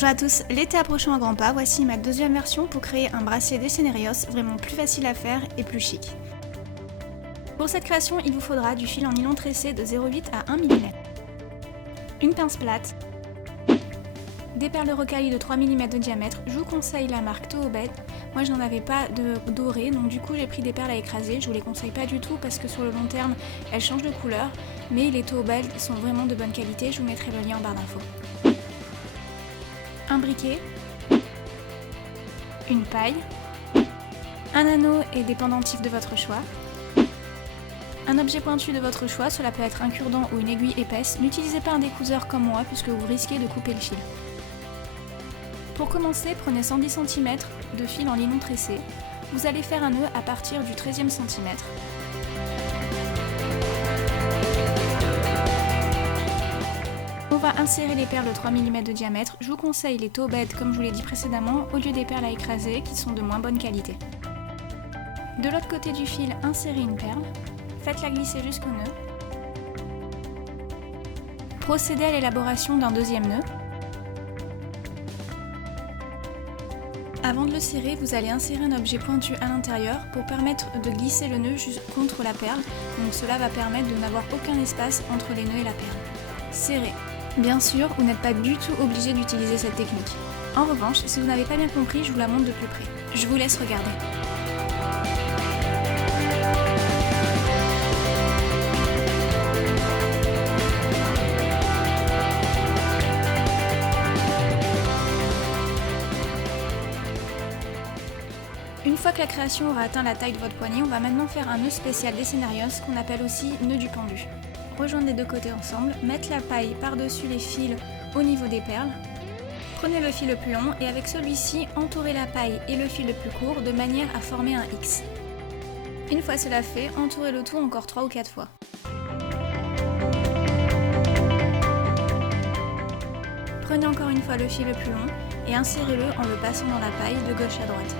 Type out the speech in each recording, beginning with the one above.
Bonjour à tous, l'été approchant à grands pas, voici ma deuxième version pour créer un bracelet Decenarios vraiment plus facile à faire et plus chic. Pour cette création, il vous faudra du fil en nylon tressé de 0,8 à 1 mm, une pince plate, des perles de rocaille de 3 mm de diamètre, je vous conseille la marque Toobed. Moi je n'en avais pas de doré, donc du coup j'ai pris des perles à écraser, je vous les conseille pas du tout parce que sur le long terme elles changent de couleur, mais les Toobed sont vraiment de bonne qualité, je vous mettrai le lien en barre d'infos. Un briquet, une paille, un anneau et des pendentifs de votre choix, un objet pointu de votre choix, cela peut être un cure-dent ou une aiguille épaisse, n'utilisez pas un découseur comme moi puisque vous risquez de couper le fil. Pour commencer, prenez 110 cm de fil en nylon tressé, vous allez faire un nœud à partir du 13e centimètre. On va insérer les perles de 3 mm de diamètre, je vous conseille les Toobed comme je vous l'ai dit précédemment, au lieu des perles à écraser qui sont de moins bonne qualité. De l'autre côté du fil, insérez une perle, faites-la glisser jusqu'au nœud. Procédez à l'élaboration d'un deuxième nœud. Avant de le serrer, vous allez insérer un objet pointu à l'intérieur pour permettre de glisser le nœud juste contre la perle, donc cela va permettre de n'avoir aucun espace entre les nœuds et la perle. Serrez. Bien sûr, vous n'êtes pas du tout obligé d'utiliser cette technique. En revanche, si vous n'avez pas bien compris, je vous la montre de plus près. Je vous laisse regarder. Une fois que la création aura atteint la taille de votre poignet, on va maintenant faire un nœud spécial Decenarios qu'on appelle aussi nœud du pendu. Rejoindre les deux côtés ensemble, mettre la paille par-dessus les fils au niveau des perles. Prenez le fil le plus long et avec celui-ci, entourez la paille et le fil le plus court de manière à former un X. Une fois cela fait, entourez le tout encore 3 ou 4 fois. Prenez encore une fois le fil le plus long et insérez-le en le passant dans la paille de gauche à droite.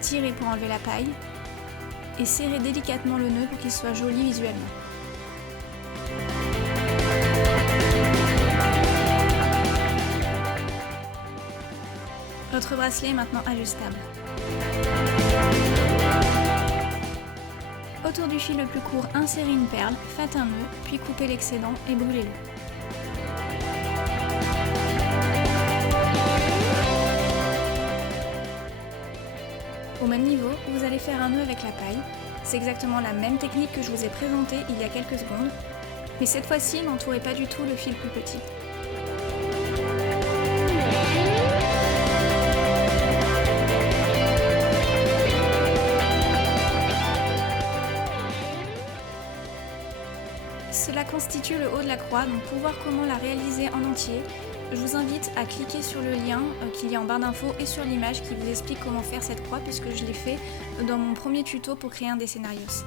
Tirez pour enlever la paille et serrez délicatement le nœud pour qu'il soit joli visuellement. Votre bracelet est maintenant ajustable. Autour du fil le plus court, insérez une perle, faites un nœud, puis coupez l'excédent et brûlez-le. Au même niveau, vous allez faire un nœud avec la paille. C'est exactement la même technique que je vous ai présentée il y a quelques secondes, mais cette fois-ci, n'entourez pas du tout le fil plus petit. Cela constitue le haut de la croix, donc pour voir comment la réaliser en entier, je vous invite à cliquer sur le lien qu'il y a en barre d'infos et sur l'image qui vous explique comment faire cette croix puisque je l'ai fait dans mon premier tuto pour créer un Decenarios.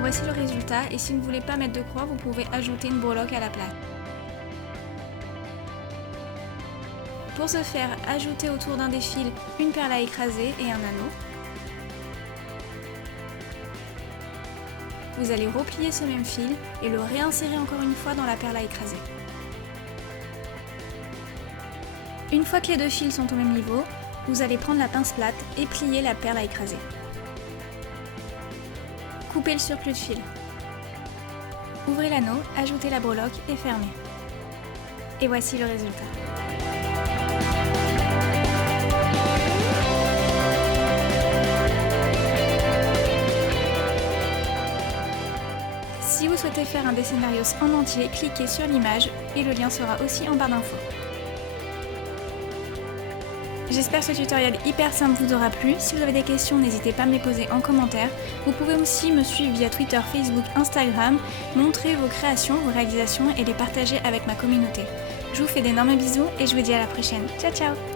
Voici le résultat et si vous ne voulez pas mettre de croix, vous pouvez ajouter une breloque à la place. Pour ce faire, ajoutez autour d'un des fils une perle à écraser et un anneau. Vous allez replier ce même fil et le réinsérer encore une fois dans la perle à écraser. Une fois que les deux fils sont au même niveau, vous allez prendre la pince plate et plier la perle à écraser. Coupez le surplus de fil. Ouvrez l'anneau, ajoutez la breloque et fermez. Et voici le résultat. Si vous souhaitez faire un Decenarios en entier, cliquez sur l'image et le lien sera aussi en barre d'infos. J'espère que ce tutoriel hyper simple vous aura plu. Si vous avez des questions, n'hésitez pas à me les poser en commentaire. Vous pouvez aussi me suivre via Twitter, Facebook, Instagram, montrer vos créations, vos réalisations et les partager avec ma communauté. Je vous fais d'énormes bisous et je vous dis à la prochaine. Ciao ciao!